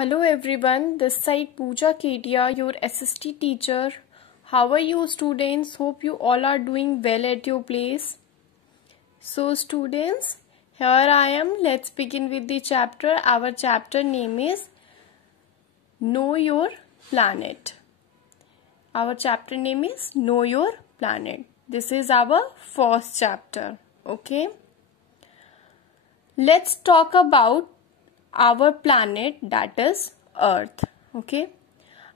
Hello everyone, this side Pooja Kedia, your SST teacher. How are you students? Hope you all are doing well at your place. So students, here I am. Let's begin with the chapter. Our chapter name is Know Your Planet. Our chapter name is Know Your Planet. This is our first chapter. Okay. Let's talk about our planet, that is Earth. Okay,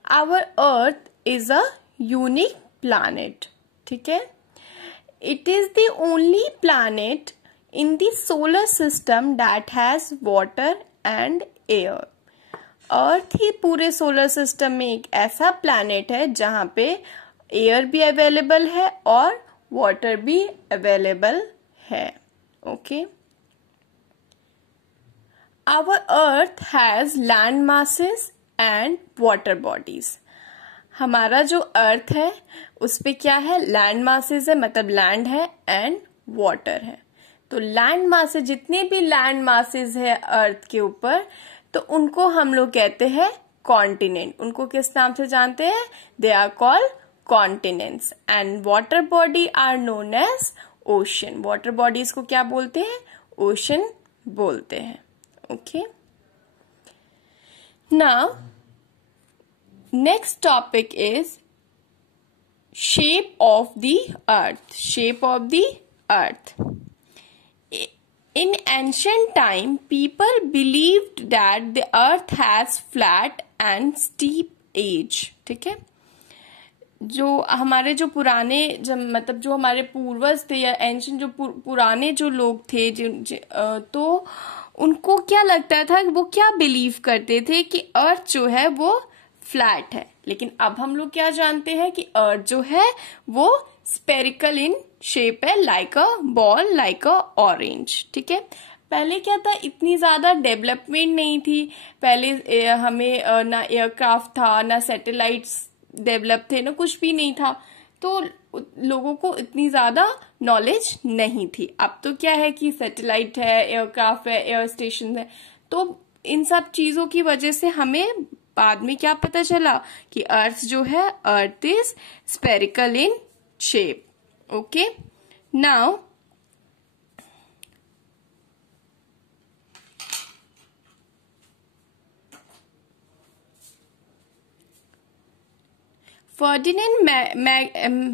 our Earth is a unique planet. ठीक है, it is the only planet in the solar system that has water and air. अर्थ ही पूरे solar system में एक ऐसा planet है जहां पे air भी अवेलेबल है और वाटर भी अवेलेबल है. Okay, Our Earth has land masses and water bodies. हमारा जो अर्थ है उस पे क्या है, लैंड मासेस है, मतलब लैंड है एंड वाटर है. तो लैंड मासेस, जितने भी लैंड मासेस है अर्थ के ऊपर, तो उनको हम लोग कहते हैं कॉन्टिनेंट. उनको किस नाम से जानते हैं? They are called continents. And water body are known as ocean. Water bodies को क्या बोलते हैं? ओशन बोलते हैं. Okay, now next topic is shape of the earth. Shape of the earth. In ancient time, people believed that the earth has flat and steep edge. ठीक है, जो हमारे जो पुराने मतलब जो हमारे पूर्वज थे या एंशियंट जो पुराने जो लोग थे तो उनको क्या लगता था, वो क्या बिलीव करते थे कि अर्थ जो है वो फ्लैट है. लेकिन अब हम लोग क्या जानते हैं कि अर्थ जो है वो स्पेरिकल इन शेप है, like a ball, like a orange. ठीक है, पहले क्या था, इतनी ज्यादा डेवलपमेंट नहीं थी. पहले हमें ना एयरक्राफ्ट था, ना सैटेलाइट्स डेवलप थे, ना कुछ भी नहीं था. तो लोगों को इतनी ज्यादा नॉलेज नहीं थी. अब तो क्या है कि सैटेलाइट है, एयरक्राफ्ट है, एयर स्टेशन है. तो इन सब चीजों की वजह से हमें बाद में क्या पता चला कि अर्थ जो है, earth is spherical in shape. Okay, now Ferdinand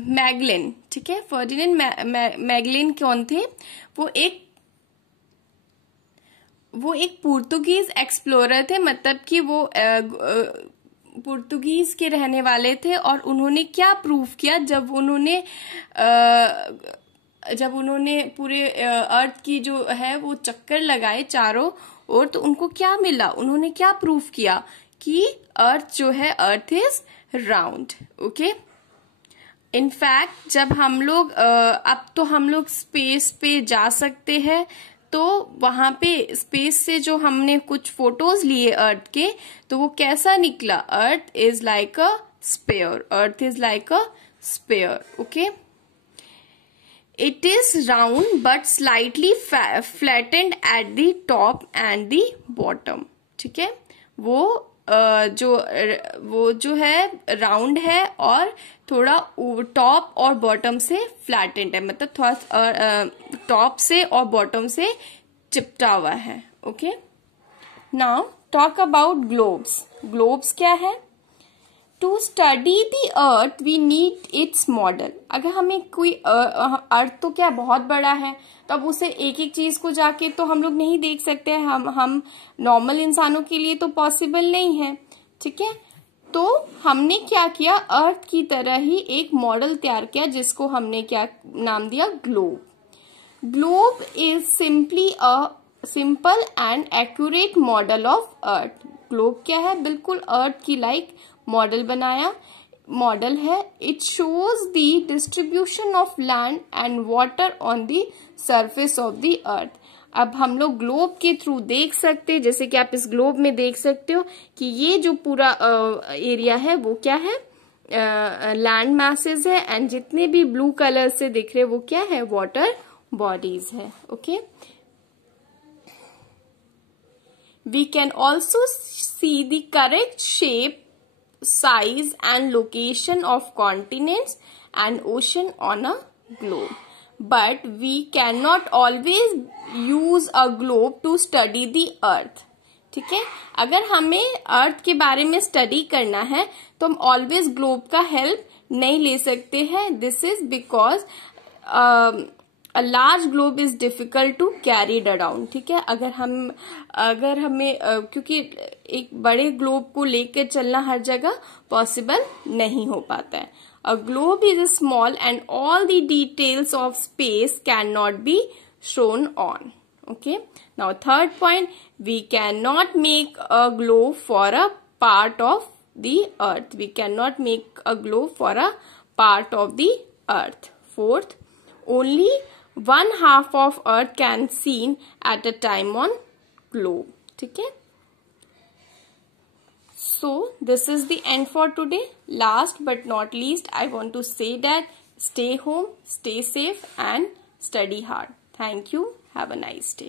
Magellan. ठीक है, फर्डिनेंड मैगलिन कौन थे? वो एक पुर्तगीज एक्सप्लोरर थे. मतलब कि वो पुर्तगीज के रहने वाले थे. और उन्होंने क्या प्रूव किया, जब उन्होंने पूरे अर्थ की जो है वो चक्कर लगाए चारों ओर, तो उनको क्या मिला, उन्होंने क्या प्रूव किया कि अर्थ जो है, earth is round. Okay, in fact जब हम लोग अब तो हम लोग स्पेस पे जा सकते हैं, तो वहां पे स्पेस से जो हमने कुछ फोटोज लिए अर्थ के, तो वो कैसा निकला? Earth is like a sphere. Earth is like a sphere. Okay, it is round but slightly flattened at the top and the bottom. ठीक है, वो जो है राउंड है और थोड़ा टॉप और बॉटम से फ्लैटेंड है, मतलब थोड़ा टॉप से और बॉटम से चिपटा हुआ है. Okay, now talk about globes. Globes क्या है? To study the earth we need its model. अगर हमें कोई अर्थ तो क्या बहुत बड़ा है, तो अब उसे एक एक चीज को जाके तो हम लोग नहीं देख सकते हैं. हम नॉर्मल इंसानों के लिए तो पॉसिबल नहीं है. ठीक है, तो हमने क्या किया, अर्थ की तरह ही एक मॉडल तैयार किया जिसको हमने क्या नाम दिया? Globe. Globe is simply a simple and accurate model of earth. Globe क्या है? बिल्कुल अर्थ की लाइक मॉडल बनाया मॉडल है. It shows the distribution of land and water on the surface of the earth. अब हम लोग ग्लोब के थ्रू देख सकते हैं, जैसे कि आप इस ग्लोब में देख सकते हो कि ये जो पूरा एरिया है वो क्या है? लैंड masses है. एंड जितने भी ब्लू कलर से दिख रहे वो क्या है? वाटर बॉडीज है. Okay, we can also see the correct shape, size and location of continents and ocean on a globe. But we cannot always use a globe to study the earth. ठीक है, अगर हमें अर्थ के बारे में study करना है तो हम ऑलवेज ग्लोब का हेल्प नहीं ले सकते हैं. This is because a large globe is difficult to carried around. ठीक है, अगर हमें क्योंकि एक बड़े ग्लोब को लेकर चलना हर जगह पॉसिबल नहीं हो पाता है. A globe is small and all the details of space can not be shown on. Okay, now third point, we cannot make a globe for a part of the earth. We cannot make a globe for a part of the earth. Fourth, only 1/2 of earth can seen at a time on globe. ठीक है, so this is the end for today. Last but not least, I want to say that stay home, stay safe and study hard. Thank you. Have a nice day.